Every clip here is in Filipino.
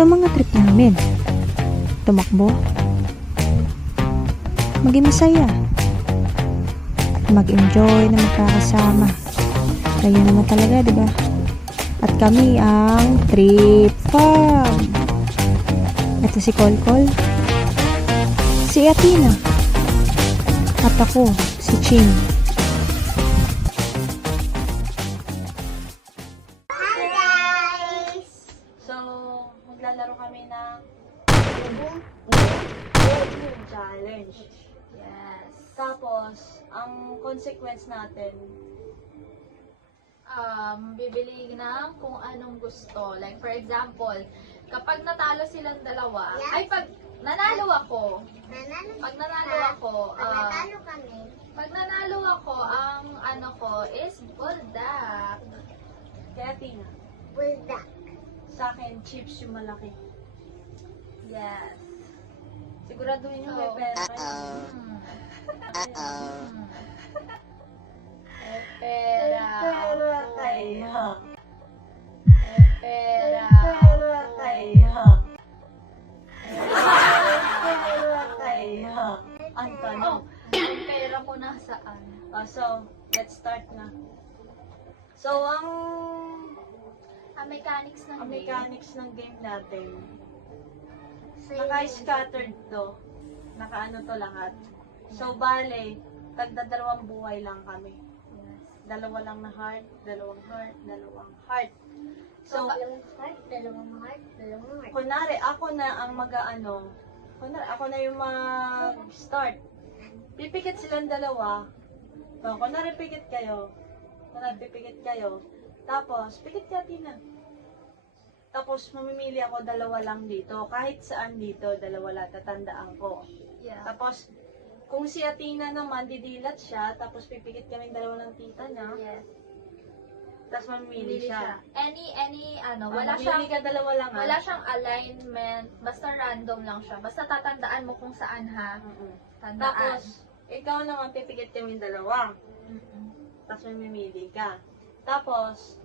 Ito mga trip namin. Tumakbo. Maging masaya. At mag-enjoy na magkakasama. Kaya naman talaga, di ba? At kami ang Trip Fam. Ito si Kolkol. Si Athena. At ako, si Ching. Hi guys! So, maglalaro kami ng Boom Challenge. Yes. Tapos, ang consequence natin, Bibili ng kung anong gusto. Like for example, kapag natalo silang dalawa, ay pag nanalo ako, pag nanalo ako, ang ano ko is buldak. kaya Tina, sa akin, chips yung malaki. Yes. Siguraduhin yung So, may pera kayo. Pera. Pera kayo. Pera. Pera kayo. Pera kayo. Ang tanong. Ang pera ko nasaan? So, let's start na. So, ang Mechanics ng game. mechanics ng game natin, naka-scattered to. Naka-ano to lahat. So, bale, tagdadalawang buhay lang kami. Yes. Dalawa lang na heart, dalawang heart, dalawang heart. So, Dalawang heart. kunwari, ako na ang mag-ano, kunwari, ako na yung mag-start. Pipikit silang dalawa. So, kunwari, pikit kayo. Kunwari, pipikit kayo. Tapos, pikit ka, Tina. Tapos, mamimili ako dalawa lang dito. Kahit saan dito, dalawa lang, tatandaan ko. Yeah. Tapos, kung si Athena naman, didilat siya, tapos pipikit kami dalawa ng tita niya, Yes. tapos mamimili siya. Any, wala Mamimili siyang, ka dalawa lang, wala siyang alignment, basta random lang siya. Basta tatandaan mo kung saan ha. Tandaan. Tapos, ikaw naman pipikit kami dalawa. Tapos mamimili ka. Tapos,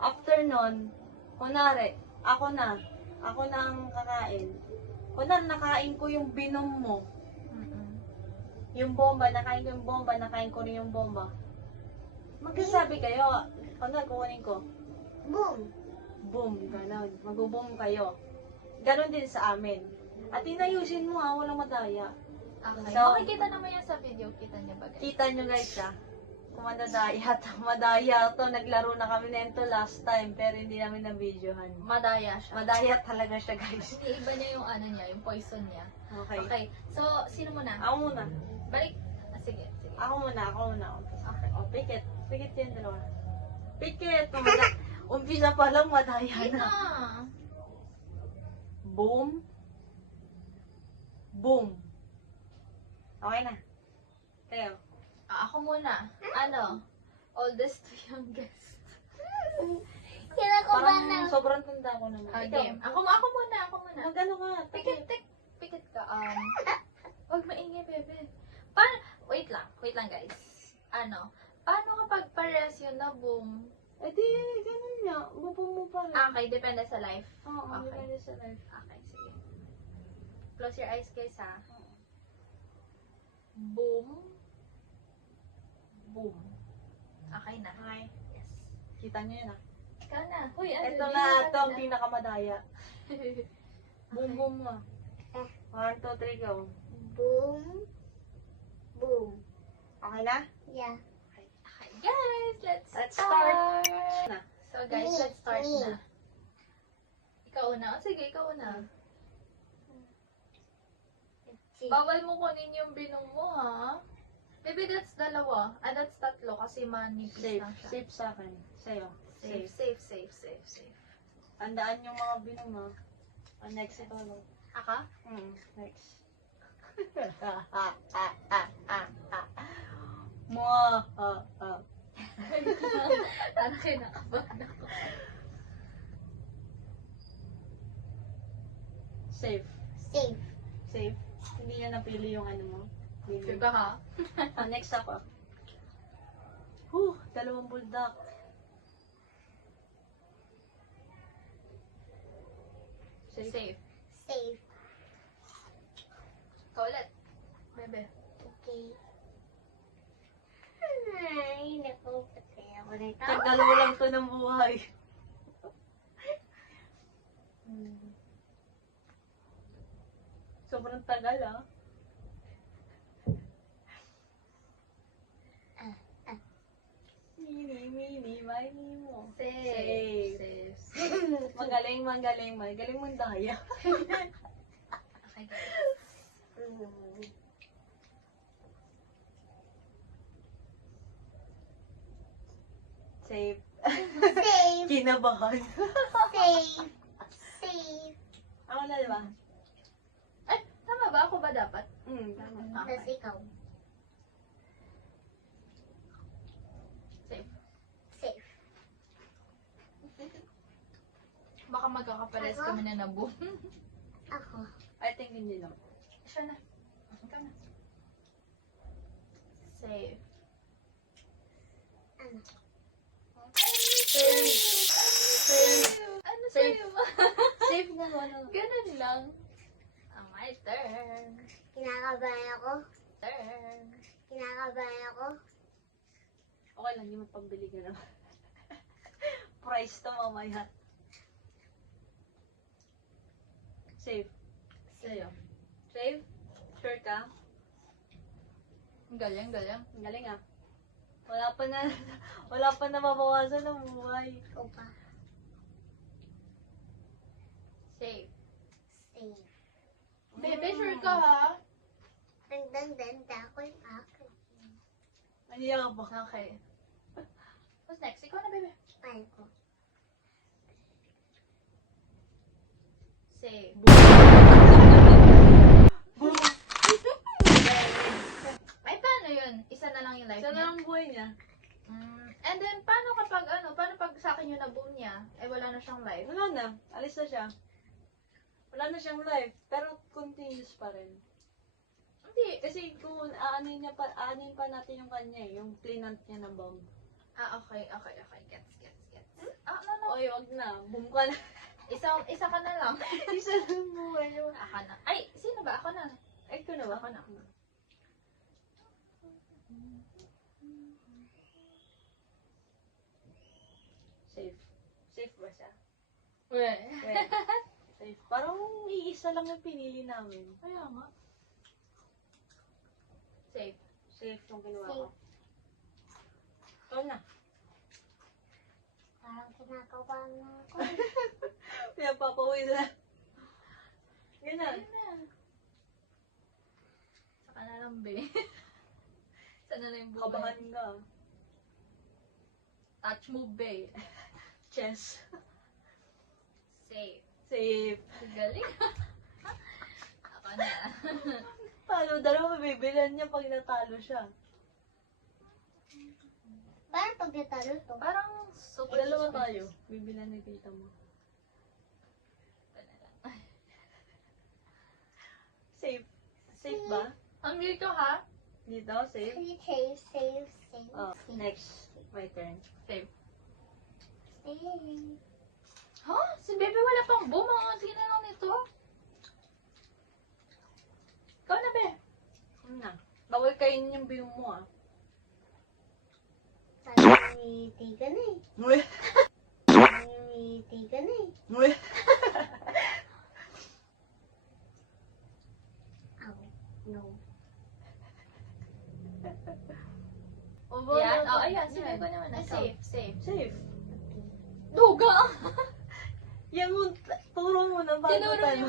after nun, kunwari, ako na ang kakain. Kunwari, nakain ko yung binom mo. Yung bomba, nakain ko yung bomba, nakain ko rin yung bomba. Magsasabi kayo, kunwari, kukunin ko. Boom! Boom, ganon. Mag-boom kayo. Ganon din sa amin. At inayusin mo ha, walang madaya. Okay. So, Makikita naman yan sa video. Kita niyo ba guys? Kita nyo guys ha, kung madaya to, naglaro na kami nito last time, pero hindi namin na-videohan. Madaya siya. Madaya talaga siya guys. Iba niya yung ano niya, yung poison niya. Okay. Okay. So, sino muna? Ako muna. Balik. Sige. Ako muna. Okay. O, pikit. Pikit yung dalawa. Pikit! Umpisa pa lang, madaya Ina! na. Boom. Boom. Okay na. Kayo. Ako muna. Ano? Oldest to youngest. Parang sobrang tanda ko naman. Game. Ako muna. Mag-ano ka? Pikit ka. Huwag maingay, bebe. Paano? Wait lang guys. Paano kapag pares yun na boom? Eh di, ganun nga. Bubo mo pa rin. Okay, depende sa life. Oo, Okay. depende sa life. Okay, sige. Close your eyes guys ha. Boom. Boom. Okay na. Okay. Yes. Kita nyo yun ah. Ikaw na. Uy, ano Ito yun? na, ito ang pinakamadaya. Boom, boom mo. 1, 2, 3, go. Boom. Boom. Okay na? Yeah. Okay, guys, let's start. start. So guys, let's start na. Ikaw una. O sige, ikaw una. Bawal mo kunin yung binom mo, ha? Maybe that's dalawa. That's tatlo kasi manipis Safe. lang siya. Safe sa akin. Sa'yo. Safe. Tandaan yung mga binom mo. Next ito. Aka? Next. Mwah. Parang kinakabahan ako. Safe. Safe. Safe. Hindi niya napili yung ano mo. Sure ka ha? Next ako. Dalawang bulldog. Safe. Safe. Ikaw ulit. Bebe. Okay. Ay, naku, patay ako nito. Tagdalawa lang to ng buhay. Sobrang tagal ah. Mini, mini mo. Safe. Safe. Safe. Magaling mong daya. Okay, guys. Safe. Safe. Kinabahan. Safe. Safe. Ako na, di ba? Ay, tama ba? Ako ba dapat? Tama. Tapos ikaw. Safe. Safe. Baka magkakapares Ako? kami na nabu. Ako. I think hindi lang. Siya na. Ikaw na. Safe. Ano? Safe. Ano Safe. sa'yo? Safe na ano. Ganun lang. My turn. Kinakabahan ako. Turn. Kinakabahan ako. Okay lang, hindi mo pambili ka naman. Price to mamaya. Safe. Sa'yo. Safe? Sure ka? Galing, galing. Ang galing ah. Wala pa na mabawasan ng buhay. Ikaw pa. Safe. Safe. Bebe, sure ka ha? Danda ko yung akin. Naniya ka ba? Okay. What's next? Ikaw na, bebe. Ano ko? Safe. Ay, paano yun? Isa na lang yung life Saan niya? na ang buhay niya? And then, paano kapag paano pag sa akin yung naboom niya, eh wala na siyang life? Wala na. Alis na siya. Wala na siyang life. Pero continuous pa rin. Hindi. Kasi kung aanin pa natin yung kanya eh. Yung plinant niya na bomb. Okay. Gets. No. Oy, wag na. Boom ka na. Isa ka na lang. Isa lang buhay yun. Ako na. Ay, sino ba? Ako na. Ay, ito na ba? Ako na. Safe. Safe ba siya? Weh. Well, safe. Parang iisa lang yung pinili namin. Kaya nga. Safe. Safe yung ginawa ko. Safe. Ikaw na. Parang kinakabahan na ako. Kaya papawin na. Ganyan. Ayun na. Saka na lang, be. Sana na yung buhay. Kabahan ka. Touch move, be. Chess. Safe. Safe. Galing. Ako na. Paano? Dalawa mabibilan niya pag natalo siya. Parang pag natalo to. Parang super. Dalawa tayo. Bibilan ni tita mo. Safe. Safe ba? Hungry ka ha? Dito, safe? Safe. Oh, next. My turn. Safe. Safe. Ha? Si Bebe wala pang boom. Ang unti na lang nito. Ikaw na, be. Ano na? Bawal kainin yung binom mo ah. Nanginiti ka na eh. Uy! Nanginiti ka na eh. Uy! Ow. No. Yan. Oh, ayan. Si Bebe naman na. Ikaw. Safe. Safe. Duga! Yan mo, turo mo na bago Tinuro tayo. niyo.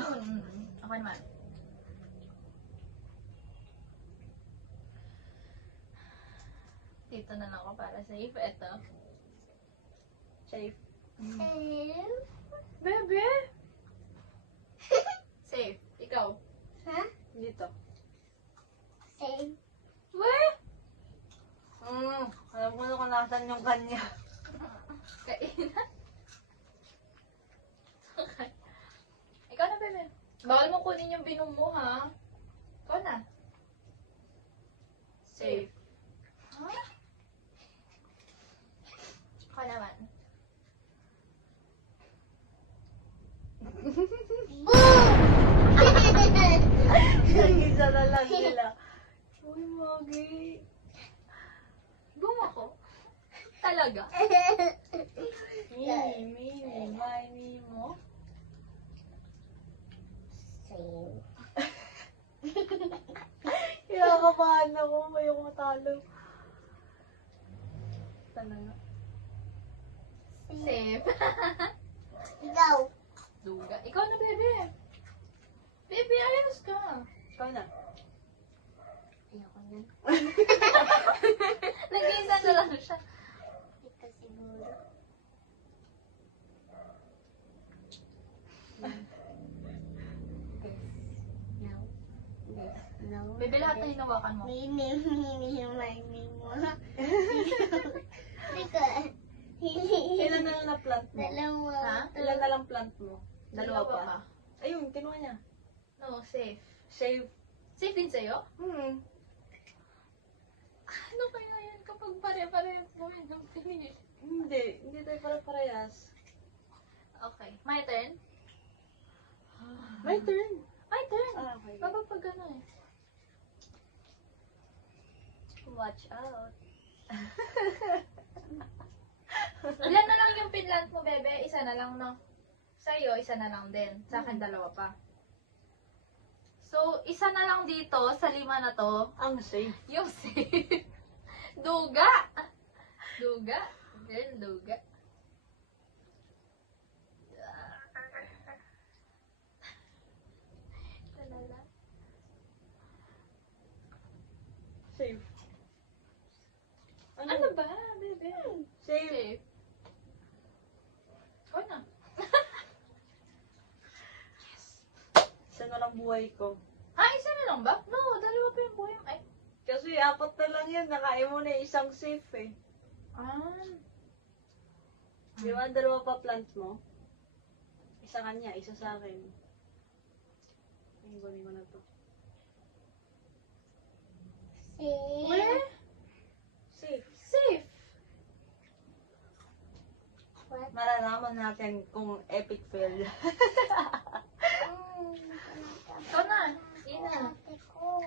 Ako naman. Dito na lang ako para safe. Eto. Safe. Safe. Bebe! Safe. Ikaw. Ha? Dito. Safe. Weh! Alam ko na kung nasan yung kanya. Kainan. Okay. Ikaw na, Bebe. Bawal mo kunin yung binom mo, ha? Ikaw na. Safe. Ha? Ako naman. Boom! Nag-isa na lang nila. Uy, Magi. Boom ako. Talaga. Mini, my Mimo. Same. Kinakabahan ako. Ayoko matalo. Talaga. Safe. Ikaw. Duga. Ikaw na, bebe. Bebe, ayos ka. Ikaw na. Ayoko na. Nag-iisa na lang siya. Ikaw siguro. No. No. Bebe, lahat na hinawakan mo. Mini, my Mimo. Tika. Ilan na lang na plant mo? Dalawa. Ha? Ilan na lang plant mo? Dalawa pa. Ayun, kinuha niya. No, safe. Shave. Safe din sa'yo? Ano kaya yan kapag pare-parehas namin ng finish? Hindi tayo parehas. Okay. My turn? My turn. My turn. Ah, okay. Baba pag gano'n eh. Watch out. Ilan na lang yung pinlant mo, bebe? Isa na lang, no? Sa'yo, isa na lang din. Sa akin, dalawa pa. So, isa na lang dito, sa 5 na to, Ang safe. yung safe. Duga! Duga. Girl, duga. Talala. Safe. Ano ba, bebe? Safe. Safe. Ikaw na. Isa na lang buhay ko. Isa na lang ba? No, dalawa pa yung buhay. Ay. Kasi 4 na lang yan. Nakain mo na isang safe eh. Di ba, 2 pa plant mo? Isa kanya, isa sa akin. Ay, kunin ko na to. Where? Safe. Safe. Malalaman natin kung epic fail. Ikaw na. Ina. Ate ko.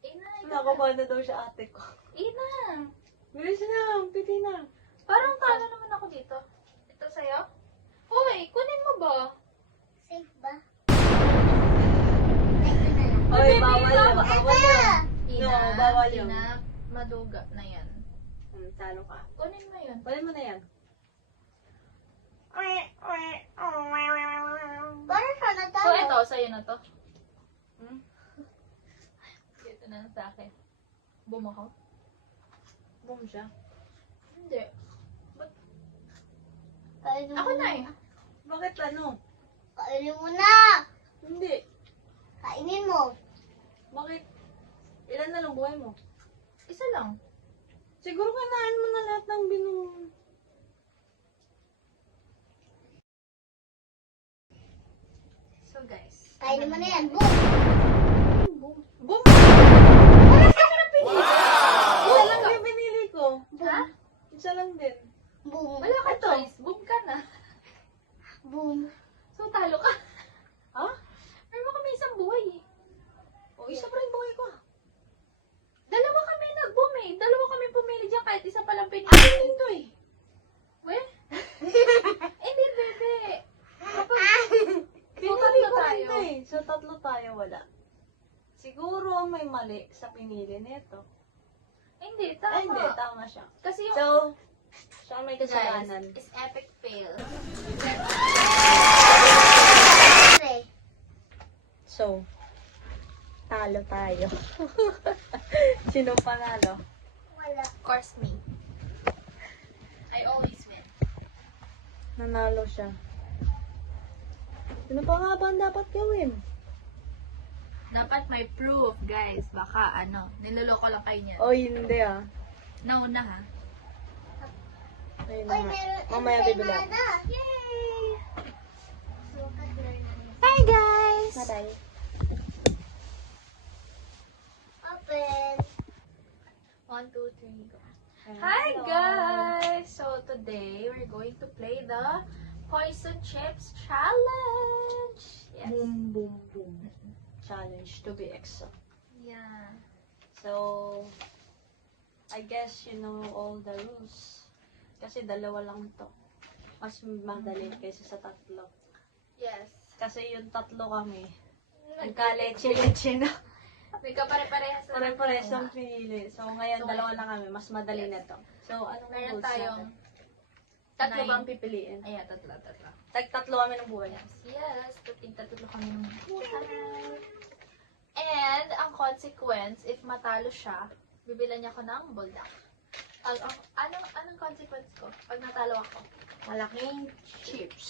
Ina. Nakabahan na daw siya ate ko. Ina. Bilis na, piti na. Parang talo naman ako dito. Ito sa'yo? Hoy, kunin mo ba? Safe ba? Oy, baby, bawal yun. tama. Bawal yun. Ina. No, bawal yun. Ina. Maduga na yan. Talo ka. Kunin mo yun. Kunin mo na yan. Parang siya So, natalo. ito. Sa'yo na to. Hmm? Ito na lang sa akin. Boom ako? Boom siya. Hindi. Kainin Ako mo na eh. Bakit ano? Kainin mo na. Hindi. Kainin mo. Bakit? Ilan na lang buhay mo? Isa lang. Siguro kanain mo na lahat ng binuong. So, guys. Kainin mo na yan. Boom. Boom! Isa lang yung binili ko. Ha? Isa lang din. Boom. Wala ka choice. Boom ka na. Boom. So, talo ka. Ha? Meron kami isang buhay eh. O, isa pa rin buhay ko. Dalawa kami nag-boom eh. Dalawa kami pumili dyan kahit isa palang pinili. Ano din to eh? Weh? Hindi, bebe. Kapag Pinili tatlo ko rin tayo. to eh. So, 3 tayo wala. Siguro may mali sa pinili nito. Hindi, Ay, hindi. tama. Tama siya. Kasi yung So, siya may guys, kasalanan. is epic fail. Pare. So, talo tayo. Sino panalo? Wala. Of course, me. I always win. Nanalo siya. Sino pa nga ba ang dapat gawin? Dapat may proof, guys. Baka, niloloko lang kayo niyan. O, hindi ah. Nauna, ha? Ayun Uy, na nga. meron. Mamaya bibili ako. Ensaymada. Yay! Sukat na rin. Hi, guys! Bye-bye. Open. 1, 2, 3, go. Hi, guys! So, today, we're going to play the Poison Chips Challenge. Yes. Boom, boom, boom. challenge to be exact. Yeah. So, I guess you know all the rules. Kasi dalawa lang to. Mas madali kaysa sa tatlo. Yes. Kasi yung tatlo kami, nagka-leche-leche na. May kapare-parehas na. Pare-pares ang pinili. So, ngayon, So, dalawa lang kami. Mas madali na to. So, anong Meron rules tayong natin? Tatlo nine. ba ang pipiliin? Ayan, tatlo. Tatlo kami ng buhay. Yes. Tatlo kami ng buhay. And, ang consequence, if matalo siya, bibilan niya ako ng buldak. Anong consequence ko? Pag natalo ako? Malaking chips.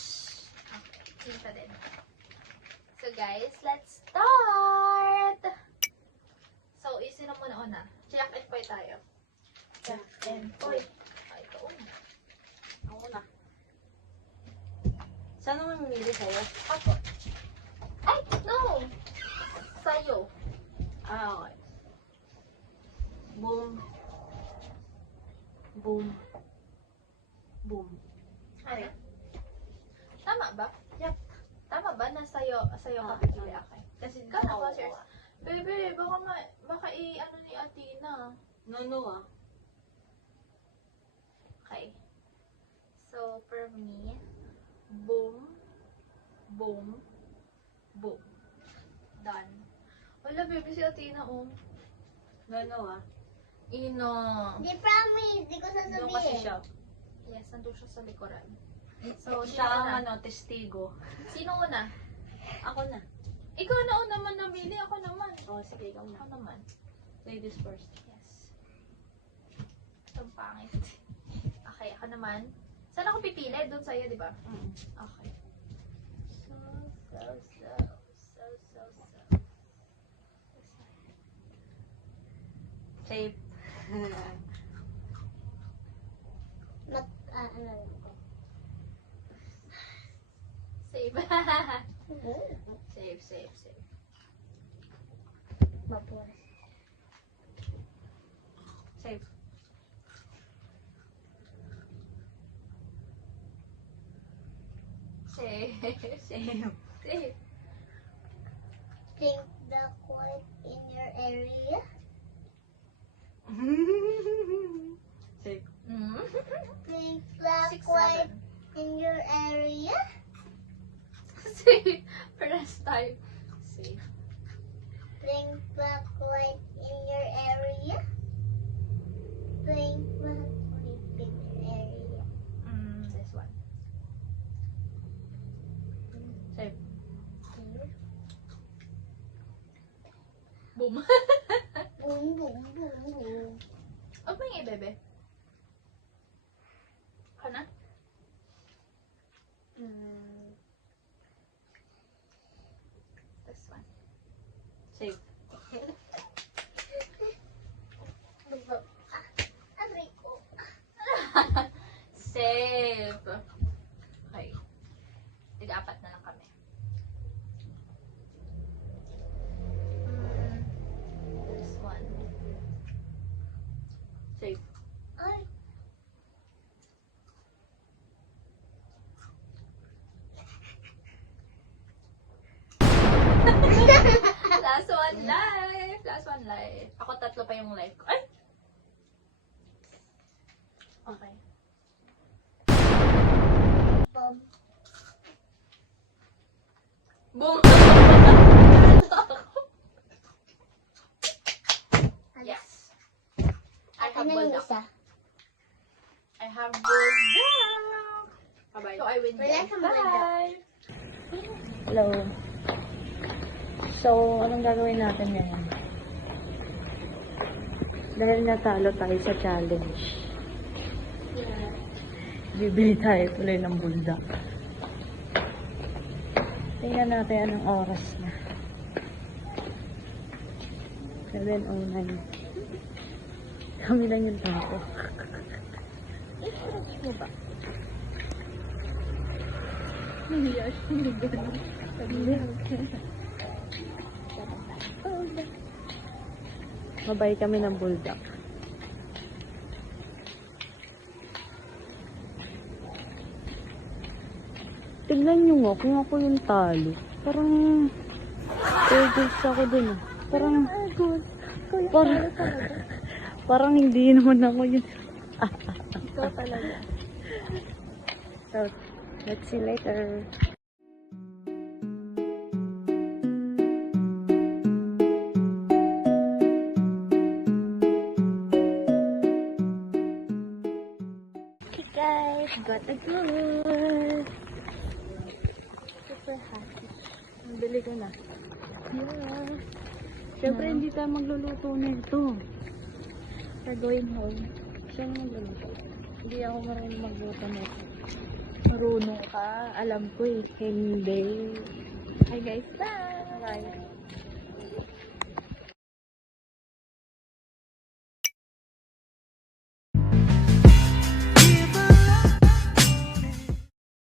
Sinta din. So guys, let's start! So, sino muna una? Jack and Poy tayo. Jack and Poy. Ay, ito una. Ako na. Saan naman mamili sa'yo? Ako. Ay, no! Sa'yo. Okay. Boom. Boom. Boom. Ano? Tama ba? Yep. Tama ba na sa'yo ka Ah, pipili? no. Okay. Kasi Ikaw na, ako, Crossers. Bebe, baka ano ni Athena. No, ah. Okay. So, for me, boom, boom, boom. Done. Wala, baby, si Athena, oh. No, ah. Ino. Di promise, di ko Doon kasi sasabihin. siya. Yes, nandun siya sa likuran. So, Siya sino ang una? testigo. Sino una? Ako na. Ikaw na una man namili. Ako naman. Oh, sige, ikaw na. Ako naman. Ladies first. Yes. Itong pangit. Okay, ako naman. Saan ako pipili? Doon sa'yo, di ba? Okay. So. Safe. Ano ko? Save. Save. Mapuras. Safe. Save. Safe. Save. Think the quiet in your area. Safe. Think the 6, quiet 7. in your area. Save. First time. Safe. Think the quiet in your area. Think the quiet in your area. This one. Safe. Boom. Boom, boom, boom, boom. Huwag mo yung bebe. Ako na? This one. Safe. Aray ko. Save. Okay. Tiga-apat na lang kami. This one. Safe. Ay, Last one life. Last one life. Ako tatlo pa yung life ko. Ay! Okay. Bob. Boom! Yes. I have Ano yung bulldog. isa? I have bulldog. Bye-bye. So I win Wala this. kang bulldog. Bye! Hello. So, anong gagawin natin ngayon? Dahil natalo tayo sa challenge, bibili tayo tuloy ng buldak. Tingnan natin anong oras na. 7:09. Kami lang yung tao. Mo ba? Yes, mabay kami ng buldak. Tignan nyo nga kung ako yung talo. Parang August ako dun ah. Parang hindi naman ako yun. Ikaw talaga. So, let's see later. Okay guys, got a good. Super happy. Nabili ko na. Yeah. Siyempre, hindi tayo magluluto nito. We're going home. Siya ang magluluto. Hindi ako marunong magluto nito. Marunong ka. Alam ko eh. Hindi. Hi guys. Bye! Bye.